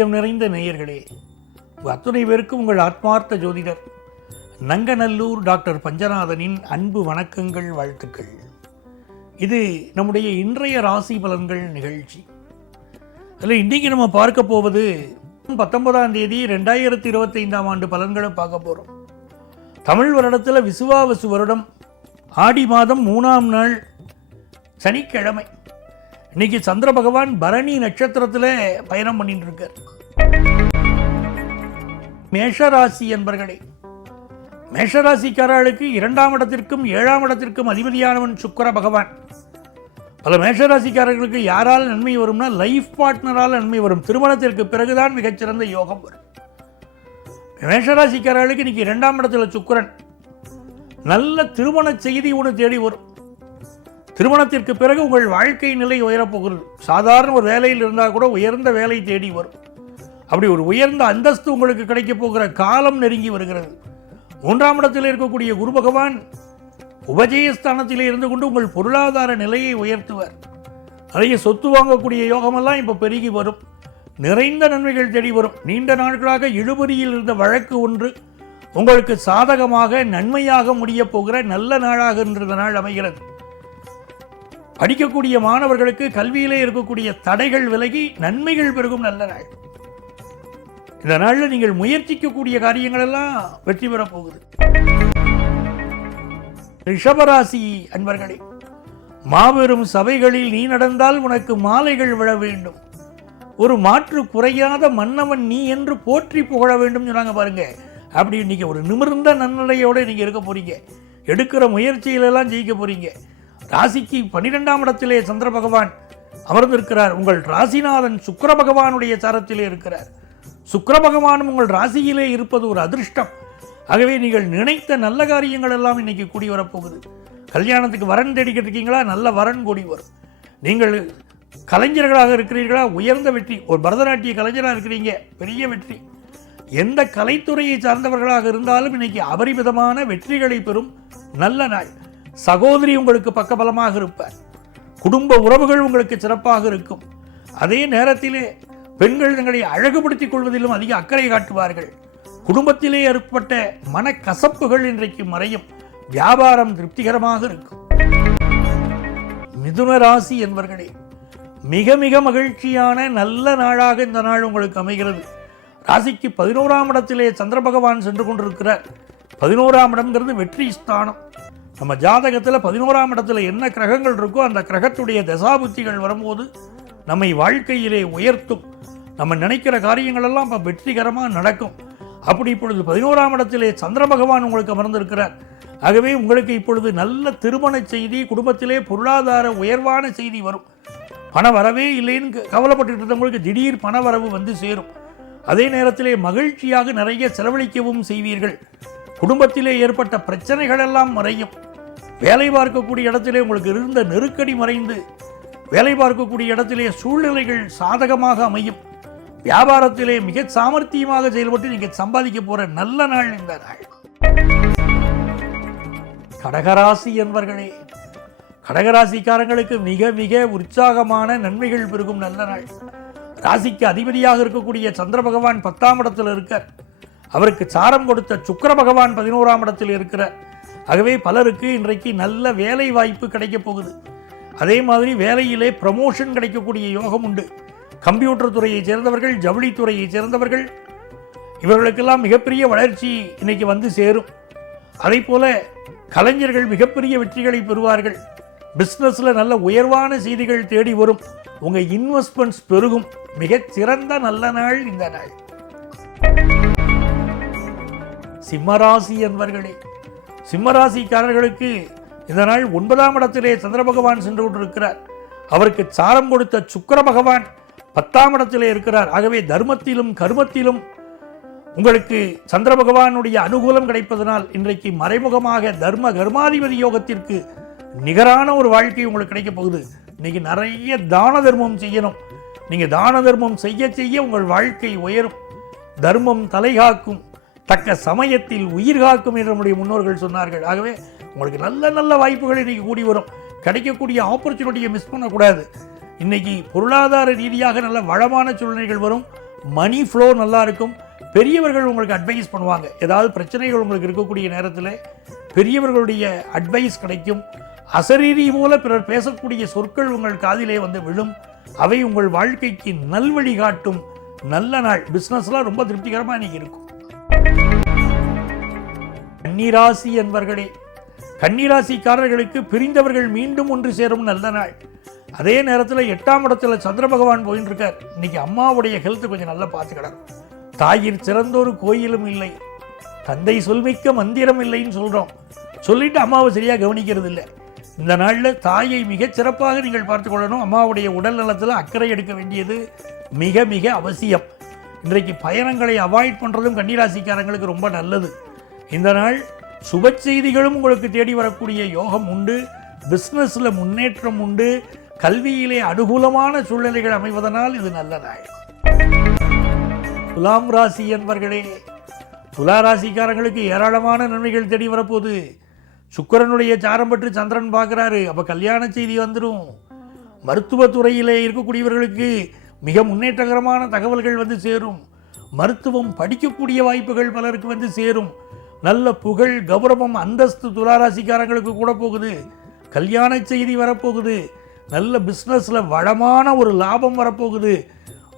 நெஞ்சம் நிறைந்த நேயர்களே, அத்துணை பேருக்கும் உங்கள் ஆத்மார்த்த ஜோதிடர் நங்கநல்லூர் டாக்டர் பஞ்சநாதனின் அன்பு வணக்கங்கள், வாழ்த்துக்கள். இது நம்முடைய இன்றைய ராசி பலன்கள் நிகழ்ச்சி. அதில் இன்றைக்கி நம்ம பார்க்க போவது 19ஆம் தேதி 2025ஆம் ஆண்டு பலன்களை பார்க்க போகிறோம். தமிழ் வருடத்தில் விசுவாவசு வருடம் ஆடி மாதம் 3ஆம் நாள் சனிக்கிழமை. இன்னைக்கு சந்திர பகவான் பரணி நட்சத்திரத்தில் பயணம் பண்ணிட்டு இருக்கார். மேஷராசி என்பர்களே, மேஷராசிக்காரர்களுக்கு 2ஆம் இடத்திற்கும் 7ஆம் இடத்திற்கும் அதிபதியானவன் சுக்கிர பகவான். பல மேஷராசிக்காரர்களுக்கு யாரால் நன்மை வரும்னா லைஃப் பார்ட்னரால் நன்மை வரும். திருமணத்திற்கு பிறகுதான் மிகச்சிறந்த யோகம் வரும். மேஷராசிக்காரர்களுக்கு இன்னைக்கு 2ஆம் இடத்துல சுக்கிரன். நல்ல திருமண செய்தி ஒன்று தேடி வரும். திருமணத்திற்கு பிறகு உங்கள் வாழ்க்கை நிலை உயரப்போகிறது. சாதாரண ஒரு வேலையில் இருந்தால் கூட உயர்ந்த வேலை தேடி வரும். அப்படி ஒரு உயர்ந்த அந்தஸ்து உங்களுக்கு கிடைக்கப் போகிற காலம் நெருங்கி வருகிறது. 3ஆம் இடத்தில் இருக்கக்கூடிய குரு பகவான் உபஜயஸ்தானத்திலே இருந்து கொண்டு உங்கள் பொருளாதார நிலையை உயர்த்துவார். நிறைய சொத்து வாங்கக்கூடிய யோகமெல்லாம் இப்போ பெருகி வரும். நிறைந்த நன்மைகள் தேடி வரும். நீண்ட நாட்களாக இழுபறியில் இருந்த வழக்கு ஒன்று உங்களுக்கு சாதகமாக நன்மையாக முடியப் போகிற நல்ல நாளாக இன்றைய நாள் அமைகிறது. படிக்கக்கூடிய மாணவர்களுக்கு கல்வியிலே இருக்கக்கூடிய தடைகள் விலகி நன்மைகள் பெருகும் நல்ல நாள். இந்த நாளில் நீங்கள் முயற்சிக்கக்கூடிய காரியங்கள் எல்லாம் வெற்றி பெறப் போகுது. ரிஷபராசி அன்பர்களே, மாபெரும் சபைகளில் நீ நடந்தால் உனக்கு மாலைகள் விழ வேண்டும். ஒரு மாற்று குறையாத மன்னவன் நீ என்று போற்றி புகழ வேண்டும் சொன்னாங்க பாருங்க. அப்படி இன்னைக்கு ஒரு நிமிர்ந்த நன்னடையோடு நீங்க இருக்க போறீங்க. எடுக்கிற முயற்சியிலெல்லாம் ஜெயிக்க போறீங்க. ராசிக்கு 12ஆம் இடத்திலே சந்திர பகவான் அமர்ந்திருக்கிறார். உங்கள் ராசிநாதன் சுக்கிர பகவானுடைய சாரத்திலே இருக்கிறார். சுக்கிர பகவானும் உங்கள் ராசியிலே இருப்பது ஒரு அதிர்ஷ்டம். ஆகவே நீங்கள் நினைத்த நல்ல காரியங்கள் எல்லாம் இன்னைக்கு கூடி வரப்போகுது. கல்யாணத்துக்கு வரன் தேடிக்கிட்டு இருக்கீங்களா? நல்ல வரன் கூடி வரும். நீங்கள் கலைஞர்களாக இருக்கிறீர்களா? உயர்ந்த வெற்றி. ஒரு பரதநாட்டிய கலைஞராக இருக்கிறீங்க, பெரிய வெற்றி. எந்த கலைத்துறையை சார்ந்தவர்களாக இருந்தாலும் இன்னைக்கு அபரிமிதமான வெற்றிகளை பெறும் நல்ல நாள். சகோதரி உங்களுக்கு பக்கபலமாக இருப்பார். குடும்ப உறவுகள் உங்களுக்கு சிறப்பாக இருக்கும். அதே நேரத்திலே பெண்கள் தங்களை அழகுபடுத்திக் கொள்வதிலும் அதிக அக்கறை காட்டுவார்கள். குடும்பத்திலே ஏற்பட்ட மனக்கசப்புகள் இன்றைக்கு மறையும். வியாபாரம் திருப்திகரமாக இருக்கும். மிதுன ராசி என்பவர்களே, மிக மிக மகிழ்ச்சியான நல்ல நாளாக இந்த நாள் உங்களுக்கு அமைகிறது. ராசிக்கு 11ஆம் இடத்திலே சந்திர பகவான் சென்று கொண்டிருக்கிறார். 11ஆம் இடம்ங்கிறது வெற்றி ஸ்தானம். நம்ம ஜாதகத்தில் 11ஆம் இடத்துல என்ன கிரகங்கள் இருக்கோ அந்த கிரகத்துடைய தசாபுத்திகள் வரும்போது நம்மை வாழ்க்கையிலே உயர்த்தும். நம்ம நினைக்கிற காரியங்கள் எல்லாம் இப்போ வெற்றிகரமாக நடக்கும். அப்படி இப்பொழுது 11ஆம் இடத்திலே சந்திர பகவான் உங்களுக்கு அமர்ந்திருக்கிறார். ஆகவே உங்களுக்கு இப்பொழுது நல்ல திருமண செய்தி, குடும்பத்திலே பொருளாதார உயர்வான செய்தி வரும். பண வரவே இல்லைன்னு கவலைப்பட்டு இருந்தவங்களுக்கு திடீர் பண வரவு வந்து சேரும். அதே நேரத்திலே மகிழ்ச்சியாக நிறைய செலவழிக்கவும் செய்வீர்கள். குடும்பத்திலே ஏற்பட்ட பிரச்சனைகள் எல்லாம் மறையும். வேலை பார்க்கக்கூடிய இடத்திலே உங்களுக்கு இருந்த நெருக்கடி மறைந்து வேலை பார்க்கக்கூடிய இடத்திலே சூழ்நிலைகள் சாதகமாக அமையும். வியாபாரத்திலே மிக சாமர்த்தியமாக செயல்பட்டு நீங்கள் சம்பாதிக்க போற நல்ல நாள் இந்த நாள். கடகராசி என்பவர்களே, கடகராசிக்காரங்களுக்கு மிக மிக உற்சாகமான நன்மைகள் பெருகும் நல்ல நாள். ராசிக்கு அதிபதியாக இருக்கக்கூடிய சந்திர பகவான் 10ஆம் இடத்தில் இருக்கார். அவருக்கு சாரம் கொடுத்த சுக்கிர பகவான் 11ஆம் இடத்தில் இருக்கிறார். ஆகவே பலருக்கு இன்றைக்கு நல்ல வேலை வாய்ப்பு கிடைக்கப் போகுது. அதே மாதிரி வேலையிலே ப்ரமோஷன் கிடைக்கக்கூடிய யோகம் உண்டு. கம்ப்யூட்டர் துறையை சேர்ந்தவர்கள், ஜவுளித்துறையை சேர்ந்தவர்கள், இவர்களுக்கெல்லாம் மிகப்பெரிய வளர்ச்சி இன்னைக்கு வந்து சேரும். அதே போல கலைஞர்கள் மிகப்பெரிய வெற்றிகளை பெறுவார்கள். பிஸ்னஸில் நல்ல உயர்வான செய்திகள் தேடி வரும். உங்கள் இன்வெஸ்ட்மெண்ட்ஸ் பெருகும். மிகச் சிறந்த நல்ல நாள் இந்த நாள். சிம்மராசி என்பவர்களே, சிம்மராசிக்காரர்களுக்கு இந்த நாள் 9ஆம் இடத்திலே சந்திர பகவான் சென்று கொண்டிருக்கிறார். அவருக்கு சாரம் கொடுத்த சுக்கிர பகவான் 10ஆம் இடத்திலே இருக்கிறார். ஆகவே தர்மத்திலும் கர்மத்திலும் உங்களுக்கு சந்திர பகவானுடைய அனுகூலம் கிடைப்பதனால் இன்றைக்கு மறைமுகமாக தர்ம கர்மாதிபதி யோகத்திற்கு நிகரான ஒரு வாழ்க்கை உங்களுக்கு கிடைக்கப் போகுது. இன்னைக்கு நிறைய தான தர்மம் செய்யணும். நீங்கள் தான தர்மம் செய்ய செய்ய உங்கள் வாழ்க்கை உயரும். தர்மம் தலைகாக்கும், தக்க சமயத்தில் உயிர் காக்கும் என்று நம்முடைய முன்னோர்கள் சொன்னார்கள். ஆகவே உங்களுக்கு நல்ல நல்ல வாய்ப்புகள் இன்றைக்கி கூடி வரும். கிடைக்கக்கூடிய ஆப்பர்ச்சுனிட்டியை மிஸ் பண்ணக்கூடாது. இன்னைக்கு பொருளாதார ரீதியாக நல்ல வளமான சூழ்நிலைகள் வரும். மணி ஃப்ளோ நல்லா இருக்கும். பெரியவர்கள் உங்களுக்கு அட்வைஸ் பண்ணுவாங்க. ஏதாவது பிரச்சனைகள் உங்களுக்கு இருக்கக்கூடிய நேரத்தில் பெரியவர்களுடைய அட்வைஸ் கிடைக்கும். அசரீரி போல பிறர் பேசக்கூடிய சொற்கள் உங்கள் காதிலே வந்து விழும். அவை உங்கள் வாழ்க்கைக்கு நல்வழி காட்டும் நல்ல நாள். பிஸ்னஸ்லாம் ரொம்ப திருப்திகரமாக இன்னைக்கு இருக்கும். கன்னிராசி என்பர்களே, கன்னிராசிக்காரர்களுக்கு பிரிந்தவர்கள் மீண்டும் ஒன்று சேரும் நல்ல நாள். அதே நேரத்தில் 8ஆம் இடத்துல சந்திர பகவான் போயின்னு இருக்கார். இன்னைக்கு அம்மாவுடைய ஹெல்த் கொஞ்சம் நல்லா பார்த்துக்கிடணும். தாயிற் சிறந்தொரு கோயிலும் இல்லை, தந்தை சொல்மிக்க மந்திரம் இல்லைன்னு சொல்கிறோம். சொல்லிட்டு அம்மாவை சரியாக கவனிக்கிறது இல்லை. இந்த நாளில் தாயை மிகச் சிறப்பாக நீங்கள் பார்த்துக்கொள்ளணும். அம்மாவுடைய உடல் நலத்தில் அக்கறை எடுக்க வேண்டியது மிக மிக அவசியம். இன்றைக்கு பயணங்களை அவாய்ட் பண்ணுறதும் கன்னிராசிக்காரங்களுக்கு ரொம்ப நல்லது. இந்த நாள் சுப செய்திகளும் உங்களுக்கு தேடி வரக்கூடிய யோகம் உண்டு. பிஸ்னஸில் முன்னேற்றம் உண்டு. கல்வியிலே அனுகூலமான சூழ்நிலைகள் அமைவதனால் இது நல்ல நாள். துலாம் ராசி என்பர்களே, துலா ராசிக்காரங்களுக்கு ஏராளமான நன்மைகள் தேடி வரப்போகுது. சுக்கிரனுடைய சாரம் பெற்று சந்திரன் பார்க்குறாரு. அப்போ கல்யாண செய்தி வந்துடும். மருத்துவத்துறையிலே இருக்கக்கூடியவர்களுக்கு மிக முன்னேற்றகரமான தகவல்கள் வந்து சேரும். மருத்துவம் படிக்கக்கூடிய வாய்ப்புகள் பலருக்கு வந்து சேரும். நல்ல புகழ், கௌரவம், அந்தஸ்து துளாராசிக்காரங்களுக்கு கூட போகுது. கல்யாண செய்தி வரப்போகுது. நல்ல பிஸ்னஸில் வளமான ஒரு லாபம் வரப்போகுது.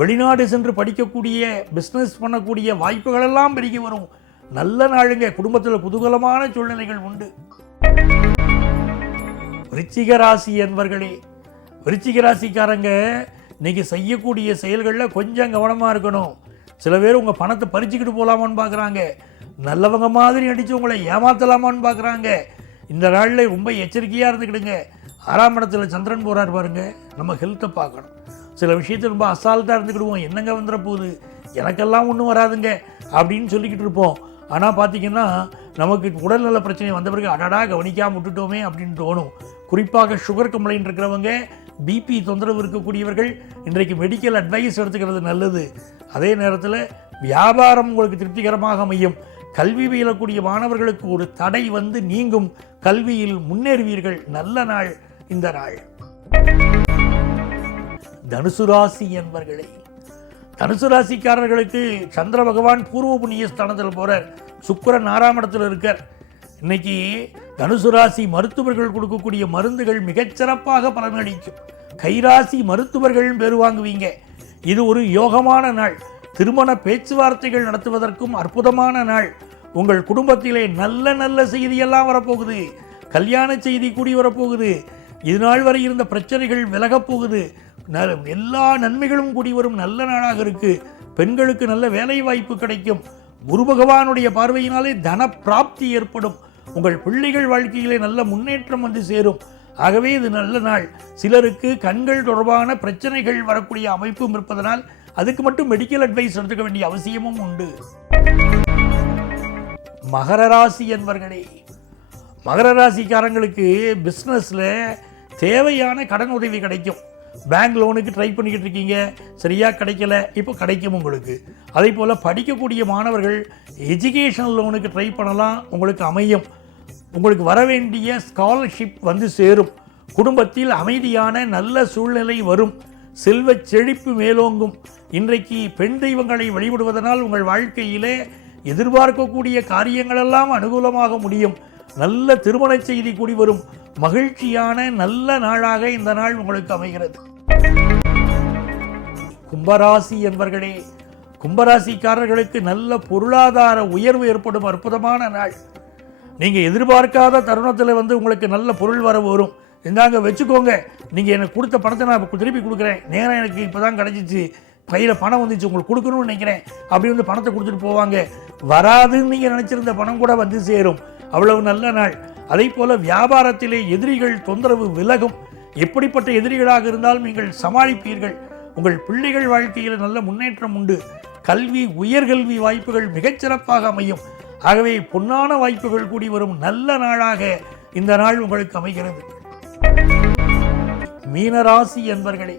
வெளிநாடு சென்று படிக்கக்கூடிய, பிஸ்னஸ் பண்ணக்கூடிய வாய்ப்புகளெல்லாம் பெருகி வரும். நல்ல நாளுங்க. குடும்பத்தில் குதூகலமான சூழ்நிலைகள் உண்டு. விருச்சிக ராசி என்பர்களே, விருச்சிக ராசிக்காரங்க இன்னைக்கு செய்யக்கூடிய செயல்களில் கொஞ்சம் கவனமாக இருக்கணும். சில பேர் உங்கள் பணத்தை பறிச்சுக்கிட்டு போகலாமான்னு பார்க்குறாங்க. நல்லவங்க மாதிரி அடித்து உங்களை ஏமாற்றலாமான்னு பார்க்குறாங்க. இந்த நாளில் ரொம்ப எச்சரிக்கையாக இருந்துக்கிடுங்க. 6ஆம் இடத்துல சந்திரன் போகிறார் பாருங்க. நம்ம ஹெல்த்தை பார்க்கணும். சில விஷயத்தில் ரொம்ப அசால்ட்டாக இருந்துக்கிடுவோம். என்னங்க வந்துட போகுது, எனக்கெல்லாம் ஒன்றும் வராதுங்க அப்படின்னு சொல்லிக்கிட்டு இருப்போம். ஆனால் பார்த்திங்கன்னா நமக்கு உடல்நல பிரச்சனை வந்த பிறகு அடடா கவனிக்காமல் விட்டுட்டோமே அப்படின்னு தோணும். குறிப்பாக சுகர் கம்ப்ளைண்ட் இருக்கிறவங்க, பிபி தொந்தரவு இருக்கக்கூடியவர்கள் இன்றைக்கு மெடிக்கல் அட்வைஸ் எடுத்துக்கிறது நல்லது. அதே நேரத்தில் வியாபாரம் உங்களுக்கு திருப்திகரமாக அமையும். கல்வி பயிலக்கூடிய மாணவர்களுக்கு ஒரு தடை வந்து நீங்கும். கல்வியில் முன்னேறுவீர்கள். நல்ல நாள் இந்த நாள். தனுசு ராசி என்பர்களே, தனுசு ராசிக்காரர்களுக்கு சந்திர பகவான் பூர்வ புண்ணிய ஸ்தானத்தில் போறார். சுக்கிரன் 6ஆம் இடத்துல இருக்கார். இன்னைக்கு தனுசு ராசி மருத்துவர்கள் கொடுக்கக்கூடிய மருந்துகள் மிகச்சிறப்பாக பலனளிக்கும். கைராசி மருத்துவர்கள் பேர் வாங்குவீங்க. இது ஒரு யோகமான நாள். திருமண பேச்சுவார்த்தைகள் நடத்துவதற்கும் அற்புதமான நாள். உங்கள் குடும்பத்திலே நல்ல நல்ல செய்தியெல்லாம் வரப்போகுது. கல்யாண செய்தி கூடி வரப்போகுது. இது நாள் வரை இருந்த பிரச்சனைகள் விலகப் போகுது. எல்லா நன்மைகளும் கூடி வரும் நல்ல நாளாக இருக்கு. பெண்களுக்கு நல்ல வேலை வாய்ப்பு கிடைக்கும். குரு பகவானுடைய பார்வையினாலே தன பிராப்தி ஏற்படும். உங்கள் பிள்ளைகள் வாழ்க்கையிலே நல்ல முன்னேற்றம் வந்து சேரும். ஆகவே இது நல்ல நாள். சிலருக்கு கண்கள் தொடர்பான பிரச்சனைகள் வரக்கூடிய அமைப்பும் இருப்பதனால் அதுக்கு மட்டும் மெடிக்கல் அட்வைஸ் எடுத்துக்க வேண்டிய அவசியமும் உண்டு. மகர ராசி என்பர்களே, மகர ராசிக்காரங்களுக்கு பிஸ்னஸில் தேவையான கடன் உதவி கிடைக்கும். பேங்க் லோனுக்கு ட்ரை பண்ணிக்கிட்டு இருக்கீங்க, சரியாக கிடைக்கல, இப்போ கிடைக்கும் உங்களுக்கு. அதே போல் படிக்கக்கூடிய மாணவர்கள் எஜுகேஷனல் லோனுக்கு ட்ரை பண்ணலாம், உங்களுக்கு அமையும். உங்களுக்கு வர வேண்டிய ஸ்காலர்ஷிப் வந்து சேரும். குடும்பத்தில் அமைதியான நல்ல சூழ்நிலை வரும். செல்வ செழிப்பு மேலோங்கும். இன்றைக்கு பெண் தெய்வங்களை வழிபடுவதனால் உங்கள் வாழ்க்கையிலே எதிர்பார்க்கக்கூடிய காரியங்களெல்லாம் அனுகூலமாக முடியும். நல்ல திருமண செய்தி கூடி வரும். மகிழ்ச்சியான நல்ல நாளாக இந்த நாள் உங்களுக்கு அமைகிறது. கும்பராசி என்பர்களே, கும்பராசிக்காரர்களுக்கு நல்ல பொருளாதார உயர்வு ஏற்படும் அற்புதமான நாள். நீங்கள் எதிர்பார்க்காத தருணத்தில் வந்து உங்களுக்கு நல்ல பொருள் வரவு வரும். இந்தாங்க வச்சுக்கோங்க, நீங்கள் எனக்கு கொடுத்த பணத்தை நான் திருப்பி கொடுக்குறேன், நேரம் எனக்கு இப்போ தான் கிடச்சிச்சு, கையில் பணம் வந்துச்சு, உங்களுக்கு கொடுக்கணும்னு நினைக்கிறேன் அப்படி வந்து பணத்தை கொடுத்துட்டு போவாங்க. வராதுன்னு நீங்கள் நினச்சிருந்த பணம் கூட வந்து சேரும். அவ்வளவு நல்ல நாள். அதே போல் வியாபாரத்திலே எதிரிகள் தொந்தரவு விலகும். எப்படிப்பட்ட எதிரிகளாக இருந்தாலும் நீங்கள் சமாளிப்பீர்கள். உங்கள் பிள்ளைகள் வாழ்க்கையில் நல்ல முன்னேற்றம் உண்டு. கல்வி, உயர்கல்வி வாய்ப்புகள் மிகச்சிறப்பாக அமையும். ஆகவே பொன்னான வாய்ப்புகள் கூடி வரும் நல்ல நாளாக இந்த நாள் உங்களுக்கு அமைகிறது. மீனராசி என்பர்களே,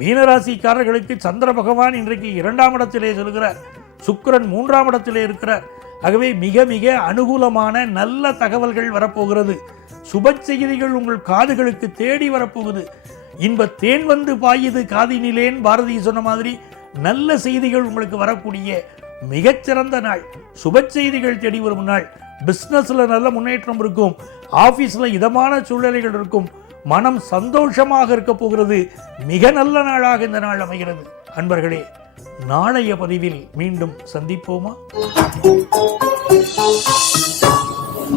மீனராசிக்காரர்களுக்கு சந்திர பகவான் இன்றைக்கு 2ஆம் இடத்திலே செல்கிறார். சுக்கிரன் 3ஆம் இடத்திலே இருக்கிறார். ஆகவே மிக மிக அனுகூலமான நல்ல தகவல்கள் வரப்போகிறது. சுப செய்திகள் உங்கள் காதுகளுக்கு தேடி வரப்போகுது. இன்ப தேன் வந்து பாயுது காதினிலேன் பாரதி சொன்ன மாதிரி நல்ல செய்திகள் உங்களுக்கு வரக்கூடிய மிகச்சிறந்த நாள். சுப செய்திகள் தேடி வரும் நாள். பிஸ்னஸ்ல நல்ல முன்னேற்றம் இருக்கும். ஆபீஸ்ல இதமான சூழ்நிலைகள் இருக்கும். மனம் சந்தோஷமாக இருக்க போகிறது. மிக நல்ல நாளாக இந்த நாள் அமைகிறது. அன்பர்களே, நாளைய பதிவில் மீண்டும் சந்திப்போமா?